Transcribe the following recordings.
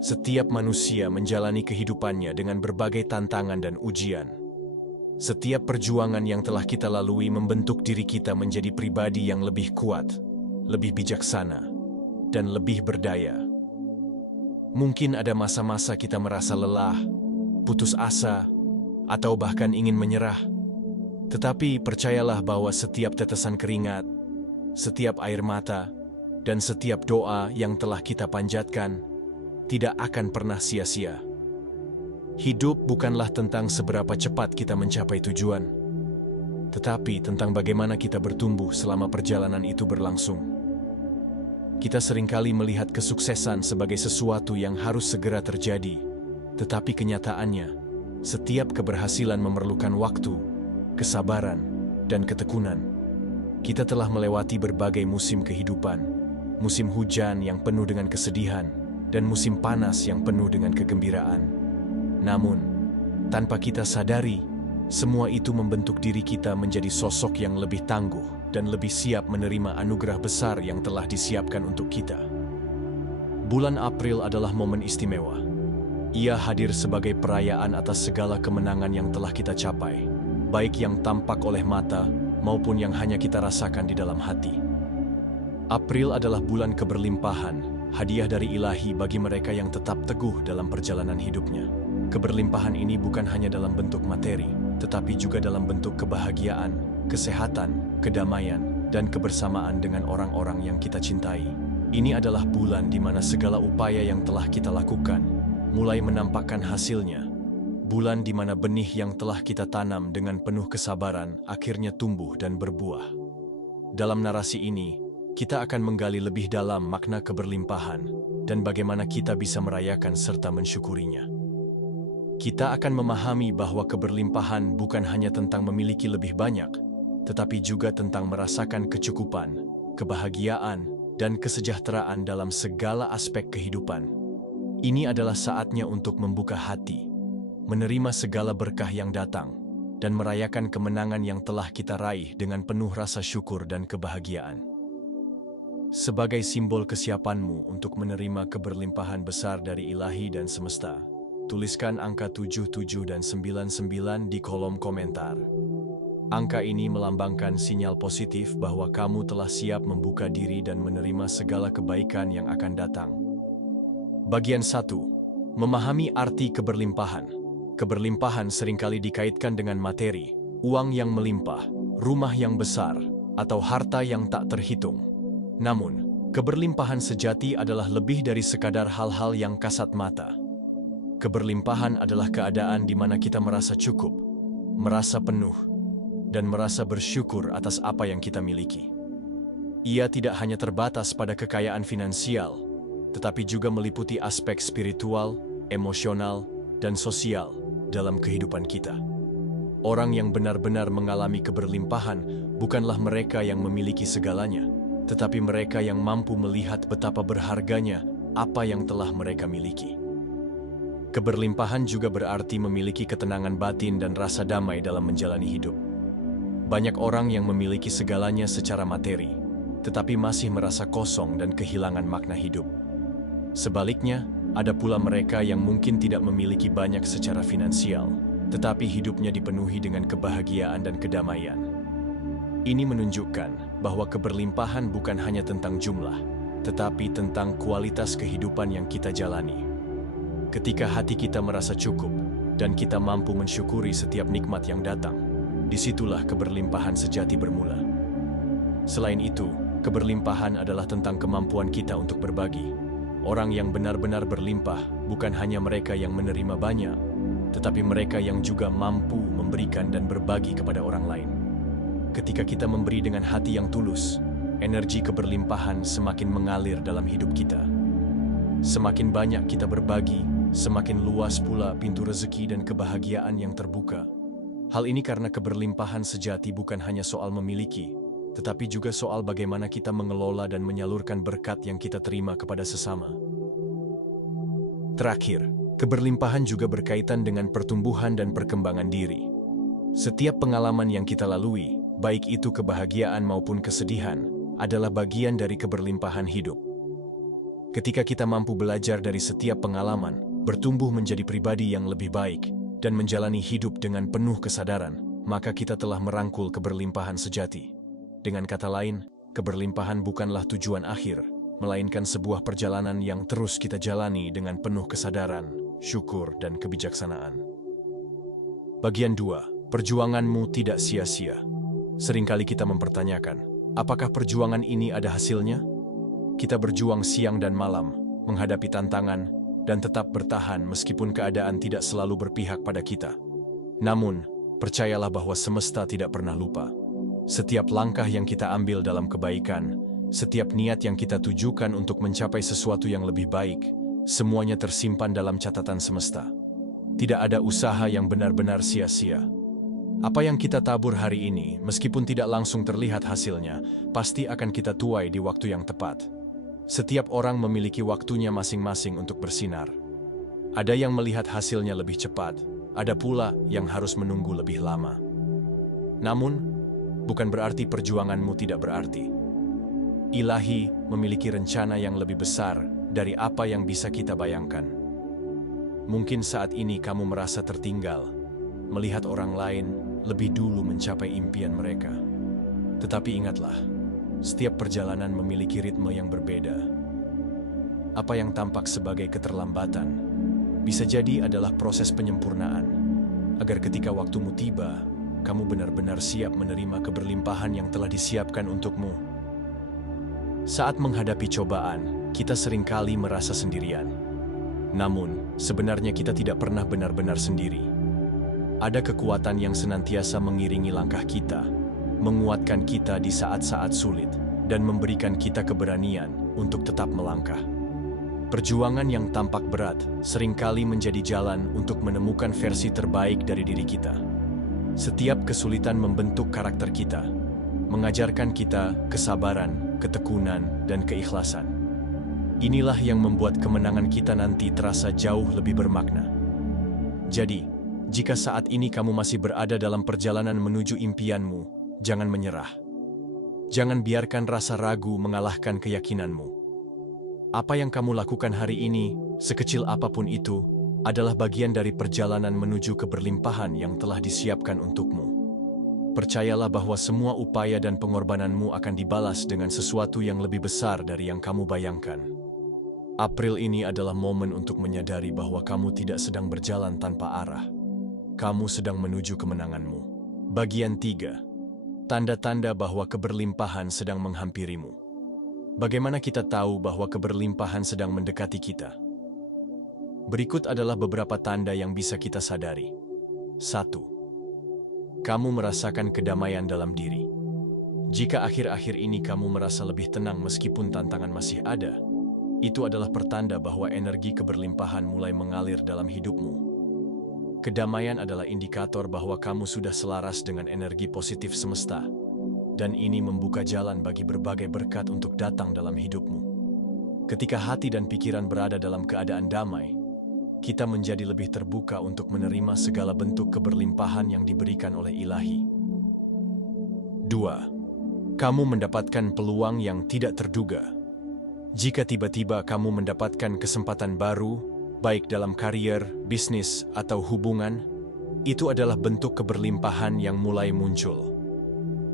Setiap manusia menjalani kehidupannya dengan berbagai tantangan dan ujian. Setiap perjuangan yang telah kita lalui membentuk diri kita menjadi pribadi yang lebih kuat, lebih bijaksana, dan lebih berdaya. Mungkin ada masa-masa kita merasa lelah, putus asa, atau bahkan ingin menyerah. Tetapi percayalah bahwa setiap tetesan keringat, setiap air mata, dan setiap doa yang telah kita panjatkan tidak akan pernah sia-sia. Hidup bukanlah tentang seberapa cepat kita mencapai tujuan, tetapi tentang bagaimana kita bertumbuh selama perjalanan itu berlangsung. Kita seringkali melihat kesuksesan sebagai sesuatu yang harus segera terjadi, tetapi kenyataannya, setiap keberhasilan memerlukan waktu, kesabaran, dan ketekunan. Kita telah melewati berbagai musim kehidupan, musim hujan yang penuh dengan kesedihan, dan musim panas yang penuh dengan kegembiraan. Namun, tanpa kita sadari, semua itu membentuk diri kita menjadi sosok yang lebih tangguh dan lebih siap menerima anugerah besar yang telah disiapkan untuk kita. Bulan April adalah momen istimewa. Ia hadir sebagai perayaan atas segala kemenangan yang telah kita capai, baik yang tampak oleh mata maupun yang hanya kita rasakan di dalam hati. April adalah bulan keberlimpahan, hadiah dari Ilahi bagi mereka yang tetap teguh dalam perjalanan hidupnya. Keberlimpahan ini bukan hanya dalam bentuk materi, tetapi juga dalam bentuk kebahagiaan, kesehatan, kedamaian, dan kebersamaan dengan orang-orang yang kita cintai. Ini adalah bulan di mana segala upaya yang telah kita lakukan mulai menampakkan hasilnya. Bulan di mana benih yang telah kita tanam dengan penuh kesabaran akhirnya tumbuh dan berbuah. Dalam narasi ini, kita akan menggali lebih dalam makna keberlimpahan dan bagaimana kita bisa merayakan serta mensyukurinya. Kita akan memahami bahwa keberlimpahan bukan hanya tentang memiliki lebih banyak, tetapi juga tentang merasakan kecukupan, kebahagiaan, dan kesejahteraan dalam segala aspek kehidupan. Ini adalah saatnya untuk membuka hati, menerima segala berkah yang datang, dan merayakan kemenangan yang telah kita raih dengan penuh rasa syukur dan kebahagiaan. Sebagai simbol kesiapanmu untuk menerima keberlimpahan besar dari Ilahi dan semesta, tuliskan angka 77 dan 99 di kolom komentar. Angka ini melambangkan sinyal positif bahwa kamu telah siap membuka diri dan menerima segala kebaikan yang akan datang. Bagian 1. Memahami arti keberlimpahan. Keberlimpahan seringkali dikaitkan dengan materi, uang yang melimpah, rumah yang besar, atau harta yang tak terhitung. Namun, keberlimpahan sejati adalah lebih dari sekadar hal-hal yang kasat mata. Keberlimpahan adalah keadaan di mana kita merasa cukup, merasa penuh, dan merasa bersyukur atas apa yang kita miliki. Ia tidak hanya terbatas pada kekayaan finansial, tetapi juga meliputi aspek spiritual, emosional, dan sosial dalam kehidupan kita. Orang yang benar-benar mengalami keberlimpahan bukanlah mereka yang memiliki segalanya, tetapi mereka yang mampu melihat betapa berharganya apa yang telah mereka miliki. Keberlimpahan juga berarti memiliki ketenangan batin dan rasa damai dalam menjalani hidup. Banyak orang yang memiliki segalanya secara materi, tetapi masih merasa kosong dan kehilangan makna hidup. Sebaliknya, ada pula mereka yang mungkin tidak memiliki banyak secara finansial, tetapi hidupnya dipenuhi dengan kebahagiaan dan kedamaian. Ini menunjukkan bahwa keberlimpahan bukan hanya tentang jumlah, tetapi tentang kualitas kehidupan yang kita jalani. Ketika hati kita merasa cukup dan kita mampu mensyukuri setiap nikmat yang datang, disitulah keberlimpahan sejati bermula. Selain itu, keberlimpahan adalah tentang kemampuan kita untuk berbagi. Orang yang benar-benar berlimpah bukan hanya mereka yang menerima banyak, tetapi mereka yang juga mampu memberikan dan berbagi kepada orang lain. Ketika kita memberi dengan hati yang tulus, energi keberlimpahan semakin mengalir dalam hidup kita. Semakin banyak kita berbagi, semakin luas pula pintu rezeki dan kebahagiaan yang terbuka. Hal ini karena keberlimpahan sejati bukan hanya soal memiliki, tetapi juga soal bagaimana kita mengelola dan menyalurkan berkat yang kita terima kepada sesama. Terakhir, keberlimpahan juga berkaitan dengan pertumbuhan dan perkembangan diri. Setiap pengalaman yang kita lalui, baik itu kebahagiaan maupun kesedihan, adalah bagian dari keberlimpahan hidup. Ketika kita mampu belajar dari setiap pengalaman, bertumbuh menjadi pribadi yang lebih baik, dan menjalani hidup dengan penuh kesadaran, maka kita telah merangkul keberlimpahan sejati. Dengan kata lain, keberlimpahan bukanlah tujuan akhir, melainkan sebuah perjalanan yang terus kita jalani dengan penuh kesadaran, syukur, dan kebijaksanaan. Bagian 2. Perjuanganmu tidak sia-sia. Seringkali kita mempertanyakan, apakah perjuangan ini ada hasilnya? Kita berjuang siang dan malam, menghadapi tantangan, dan tetap bertahan meskipun keadaan tidak selalu berpihak pada kita. Namun, percayalah bahwa semesta tidak pernah lupa. Setiap langkah yang kita ambil dalam kebaikan, setiap niat yang kita tujukan untuk mencapai sesuatu yang lebih baik, semuanya tersimpan dalam catatan semesta. Tidak ada usaha yang benar-benar sia-sia. Apa yang kita tabur hari ini, meskipun tidak langsung terlihat hasilnya, pasti akan kita tuai di waktu yang tepat. Setiap orang memiliki waktunya masing-masing untuk bersinar. Ada yang melihat hasilnya lebih cepat, ada pula yang harus menunggu lebih lama. Namun, bukan berarti perjuanganmu tidak berarti. Ilahi memiliki rencana yang lebih besar dari apa yang bisa kita bayangkan. Mungkin saat ini kamu merasa tertinggal, melihat orang lain lebih dulu mencapai impian mereka. Tetapi ingatlah, setiap perjalanan memiliki ritme yang berbeda. Apa yang tampak sebagai keterlambatan bisa jadi adalah proses penyempurnaan, agar ketika waktumu tiba, kamu benar-benar siap menerima keberlimpahan yang telah disiapkan untukmu. Saat menghadapi cobaan, kita seringkali merasa sendirian. Namun, sebenarnya kita tidak pernah benar-benar sendiri. Ada kekuatan yang senantiasa mengiringi langkah kita, menguatkan kita di saat-saat sulit, dan memberikan kita keberanian untuk tetap melangkah. Perjuangan yang tampak berat seringkali menjadi jalan untuk menemukan versi terbaik dari diri kita. Setiap kesulitan membentuk karakter kita, mengajarkan kita kesabaran, ketekunan, dan keikhlasan. Inilah yang membuat kemenangan kita nanti terasa jauh lebih bermakna. Jadi, jika saat ini kamu masih berada dalam perjalanan menuju impianmu, jangan menyerah. Jangan biarkan rasa ragu mengalahkan keyakinanmu. Apa yang kamu lakukan hari ini, sekecil apapun itu, adalah bagian dari perjalanan menuju keberlimpahan yang telah disiapkan untukmu. Percayalah bahwa semua upaya dan pengorbananmu akan dibalas dengan sesuatu yang lebih besar dari yang kamu bayangkan. April ini adalah momen untuk menyadari bahwa kamu tidak sedang berjalan tanpa arah. Kamu sedang menuju kemenanganmu. Bagian 3. Tanda-tanda bahwa keberlimpahan sedang menghampirimu. Bagaimana kita tahu bahwa keberlimpahan sedang mendekati kita? Berikut adalah beberapa tanda yang bisa kita sadari. 1. Kamu merasakan kedamaian dalam diri. Jika akhir-akhir ini kamu merasa lebih tenang meskipun tantangan masih ada, itu adalah pertanda bahwa energi keberlimpahan mulai mengalir dalam hidupmu. Kedamaian adalah indikator bahwa kamu sudah selaras dengan energi positif semesta, dan ini membuka jalan bagi berbagai berkat untuk datang dalam hidupmu. Ketika hati dan pikiran berada dalam keadaan damai, kita menjadi lebih terbuka untuk menerima segala bentuk keberlimpahan yang diberikan oleh Ilahi. 2. Kamu mendapatkan peluang yang tidak terduga. Jika tiba-tiba kamu mendapatkan kesempatan baru, baik dalam karier, bisnis, atau hubungan, itu adalah bentuk keberlimpahan yang mulai muncul.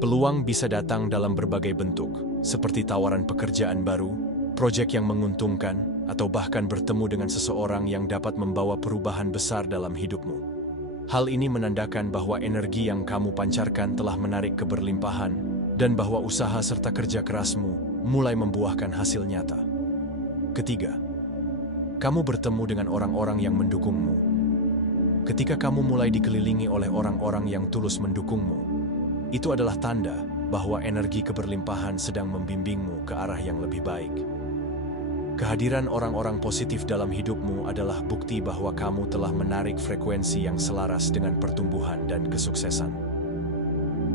Peluang bisa datang dalam berbagai bentuk, seperti tawaran pekerjaan baru, proyek yang menguntungkan, atau bahkan bertemu dengan seseorang yang dapat membawa perubahan besar dalam hidupmu. Hal ini menandakan bahwa energi yang kamu pancarkan telah menarik keberlimpahan, dan bahwa usaha serta kerja kerasmu mulai membuahkan hasil nyata. Ketiga, kamu bertemu dengan orang-orang yang mendukungmu. Ketika kamu mulai dikelilingi oleh orang-orang yang tulus mendukungmu, itu adalah tanda bahwa energi keberlimpahan sedang membimbingmu ke arah yang lebih baik. Kehadiran orang-orang positif dalam hidupmu adalah bukti bahwa kamu telah menarik frekuensi yang selaras dengan pertumbuhan dan kesuksesan.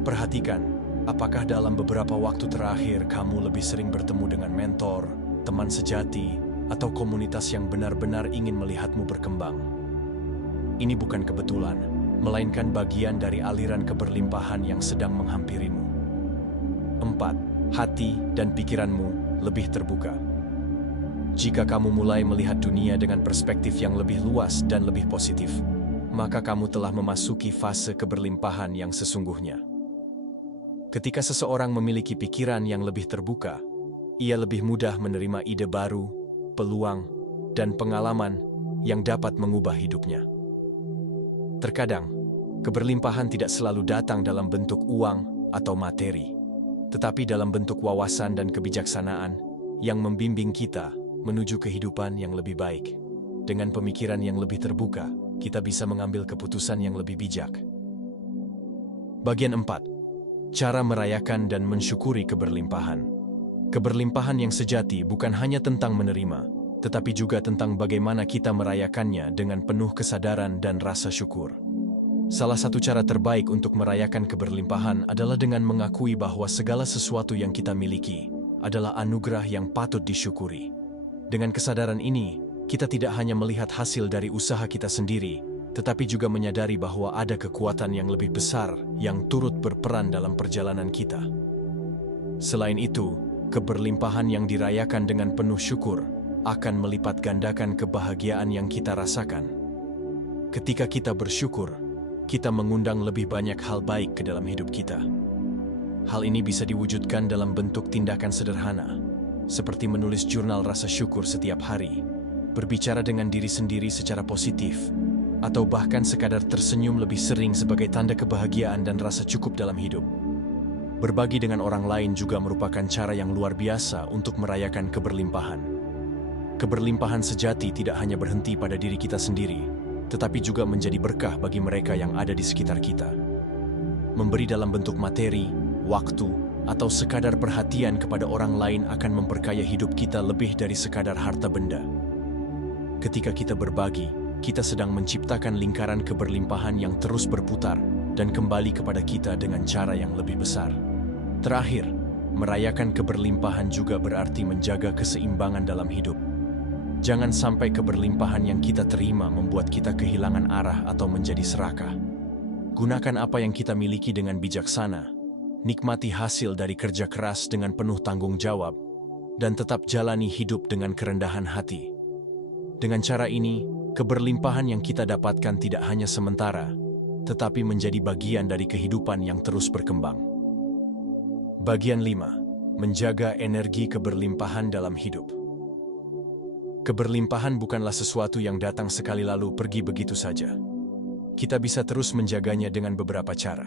Perhatikan, apakah dalam beberapa waktu terakhir kamu lebih sering bertemu dengan mentor, teman sejati, atau komunitas yang benar-benar ingin melihatmu berkembang. Ini bukan kebetulan, melainkan bagian dari aliran keberlimpahan yang sedang menghampirimu. 4. Hati dan pikiranmu lebih terbuka. Jika kamu mulai melihat dunia dengan perspektif yang lebih luas dan lebih positif, maka kamu telah memasuki fase keberlimpahan yang sesungguhnya. Ketika seseorang memiliki pikiran yang lebih terbuka, ia lebih mudah menerima ide baru, peluang, dan pengalaman yang dapat mengubah hidupnya. Terkadang, keberlimpahan tidak selalu datang dalam bentuk uang atau materi, tetapi dalam bentuk wawasan dan kebijaksanaan yang membimbing kita menuju kehidupan yang lebih baik. Dengan pemikiran yang lebih terbuka, kita bisa mengambil keputusan yang lebih bijak. Bagian 4. Cara merayakan dan mensyukuri keberlimpahan. Keberlimpahan yang sejati bukan hanya tentang menerima, tetapi juga tentang bagaimana kita merayakannya dengan penuh kesadaran dan rasa syukur. Salah satu cara terbaik untuk merayakan keberlimpahan adalah dengan mengakui bahwa segala sesuatu yang kita miliki adalah anugerah yang patut disyukuri. Dengan kesadaran ini, kita tidak hanya melihat hasil dari usaha kita sendiri, tetapi juga menyadari bahwa ada kekuatan yang lebih besar yang turut berperan dalam perjalanan kita. Selain itu, keberlimpahan yang dirayakan dengan penuh syukur akan melipat gandakan kebahagiaan yang kita rasakan. Ketika kita bersyukur, kita mengundang lebih banyak hal baik ke dalam hidup kita. Hal ini bisa diwujudkan dalam bentuk tindakan sederhana, seperti menulis jurnal rasa syukur setiap hari, berbicara dengan diri sendiri secara positif, atau bahkan sekadar tersenyum lebih sering sebagai tanda kebahagiaan dan rasa cukup dalam hidup. Berbagi dengan orang lain juga merupakan cara yang luar biasa untuk merayakan keberlimpahan. Keberlimpahan sejati tidak hanya berhenti pada diri kita sendiri, tetapi juga menjadi berkah bagi mereka yang ada di sekitar kita. Memberi dalam bentuk materi, waktu, atau sekadar perhatian kepada orang lain akan memperkaya hidup kita lebih dari sekadar harta benda. Ketika kita berbagi, kita sedang menciptakan lingkaran keberlimpahan yang terus berputar dan kembali kepada kita dengan cara yang lebih besar. Terakhir, merayakan keberlimpahan juga berarti menjaga keseimbangan dalam hidup. Jangan sampai keberlimpahan yang kita terima membuat kita kehilangan arah atau menjadi serakah. Gunakan apa yang kita miliki dengan bijaksana, nikmati hasil dari kerja keras dengan penuh tanggung jawab, dan tetap jalani hidup dengan kerendahan hati. Dengan cara ini, keberlimpahan yang kita dapatkan tidak hanya sementara, tetapi menjadi bagian dari kehidupan yang terus berkembang. Bagian 5. Menjaga energi keberlimpahan dalam hidup. Keberlimpahan bukanlah sesuatu yang datang sekali lalu pergi begitu saja. Kita bisa terus menjaganya dengan beberapa cara.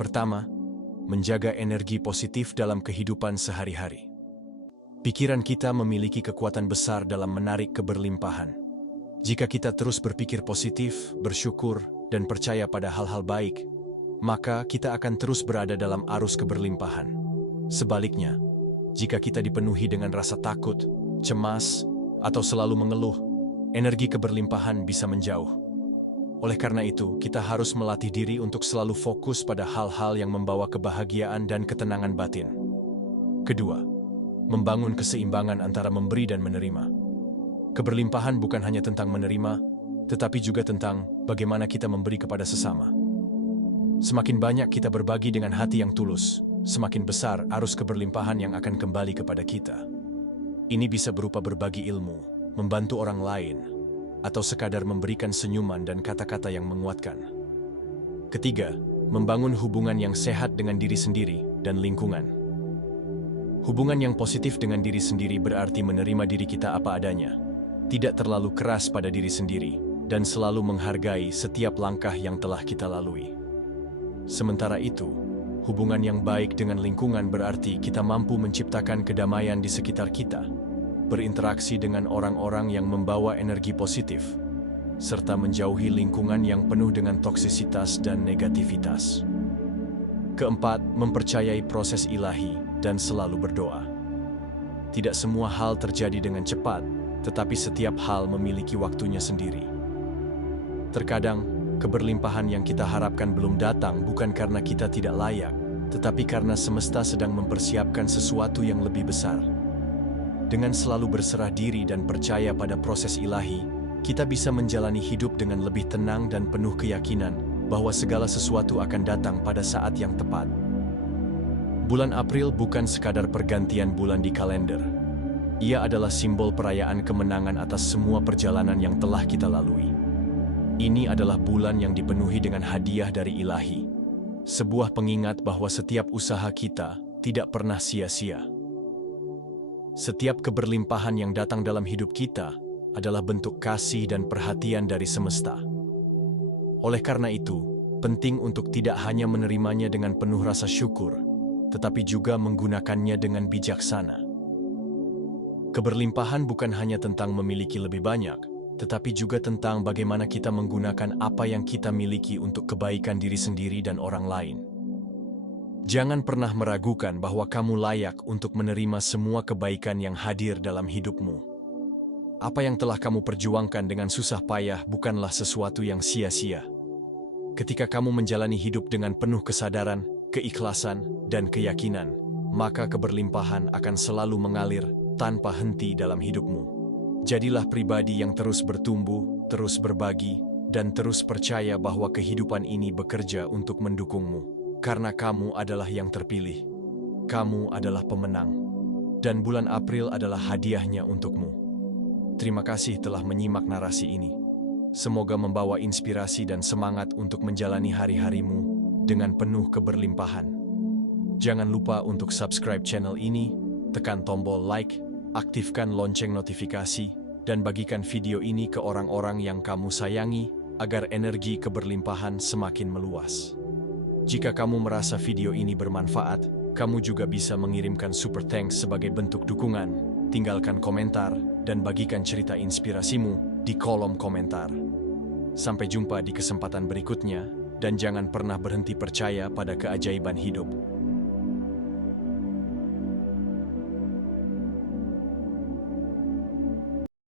Pertama, menjaga energi positif dalam kehidupan sehari-hari. Pikiran kita memiliki kekuatan besar dalam menarik keberlimpahan. Jika kita terus berpikir positif, bersyukur, dan percaya pada hal-hal baik, maka kita akan terus berada dalam arus keberlimpahan. Sebaliknya, jika kita dipenuhi dengan rasa takut, cemas, atau selalu mengeluh, energi keberlimpahan bisa menjauh. Oleh karena itu, kita harus melatih diri untuk selalu fokus pada hal-hal yang membawa kebahagiaan dan ketenangan batin. Kedua, membangun keseimbangan antara memberi dan menerima. Keberlimpahan bukan hanya tentang menerima, tetapi juga tentang bagaimana kita memberi kepada sesama. Semakin banyak kita berbagi dengan hati yang tulus, semakin besar arus keberlimpahan yang akan kembali kepada kita. Ini bisa berupa berbagi ilmu, membantu orang lain, atau sekadar memberikan senyuman dan kata-kata yang menguatkan. Ketiga, membangun hubungan yang sehat dengan diri sendiri dan lingkungan. Hubungan yang positif dengan diri sendiri berarti menerima diri kita apa adanya, tidak terlalu keras pada diri sendiri, dan selalu menghargai setiap langkah yang telah kita lalui. Sementara itu, hubungan yang baik dengan lingkungan berarti kita mampu menciptakan kedamaian di sekitar kita, berinteraksi dengan orang-orang yang membawa energi positif, serta menjauhi lingkungan yang penuh dengan toksisitas dan negativitas. Keempat, mempercayai proses ilahi dan selalu berdoa. Tidak semua hal terjadi dengan cepat, tetapi setiap hal memiliki waktunya sendiri. Terkadang, keberlimpahan yang kita harapkan belum datang bukan karena kita tidak layak, tetapi karena semesta sedang mempersiapkan sesuatu yang lebih besar. Dengan selalu berserah diri dan percaya pada proses ilahi, kita bisa menjalani hidup dengan lebih tenang dan penuh keyakinan bahwa segala sesuatu akan datang pada saat yang tepat. Bulan April bukan sekadar pergantian bulan di kalender. Ia adalah simbol perayaan kemenangan atas semua perjalanan yang telah kita lalui. Ini adalah bulan yang dipenuhi dengan hadiah dari Ilahi. Sebuah pengingat bahwa setiap usaha kita tidak pernah sia-sia. Setiap keberlimpahan yang datang dalam hidup kita adalah bentuk kasih dan perhatian dari semesta. Oleh karena itu, penting untuk tidak hanya menerimanya dengan penuh rasa syukur, tetapi juga menggunakannya dengan bijaksana. Keberlimpahan bukan hanya tentang memiliki lebih banyak, tetapi juga tentang bagaimana kita menggunakan apa yang kita miliki untuk kebaikan diri sendiri dan orang lain. Jangan pernah meragukan bahwa kamu layak untuk menerima semua kebaikan yang hadir dalam hidupmu. Apa yang telah kamu perjuangkan dengan susah payah bukanlah sesuatu yang sia-sia. Ketika kamu menjalani hidup dengan penuh kesadaran, keikhlasan, dan keyakinan, maka keberlimpahan akan selalu mengalir tanpa henti dalam hidupmu. Jadilah pribadi yang terus bertumbuh, terus berbagi, dan terus percaya bahwa kehidupan ini bekerja untuk mendukungmu. Karena kamu adalah yang terpilih. Kamu adalah pemenang. Dan bulan April adalah hadiahnya untukmu. Terima kasih telah menyimak narasi ini. Semoga membawa inspirasi dan semangat untuk menjalani hari-harimu dengan penuh keberlimpahan. Jangan lupa untuk subscribe channel ini, tekan tombol like, aktifkan lonceng notifikasi, dan bagikan video ini ke orang-orang yang kamu sayangi agar energi keberlimpahan semakin meluas. Jika kamu merasa video ini bermanfaat, kamu juga bisa mengirimkan super thanks sebagai bentuk dukungan. Tinggalkan komentar dan bagikan cerita inspirasimu di kolom komentar. Sampai jumpa di kesempatan berikutnya, dan jangan pernah berhenti percaya pada keajaiban hidup.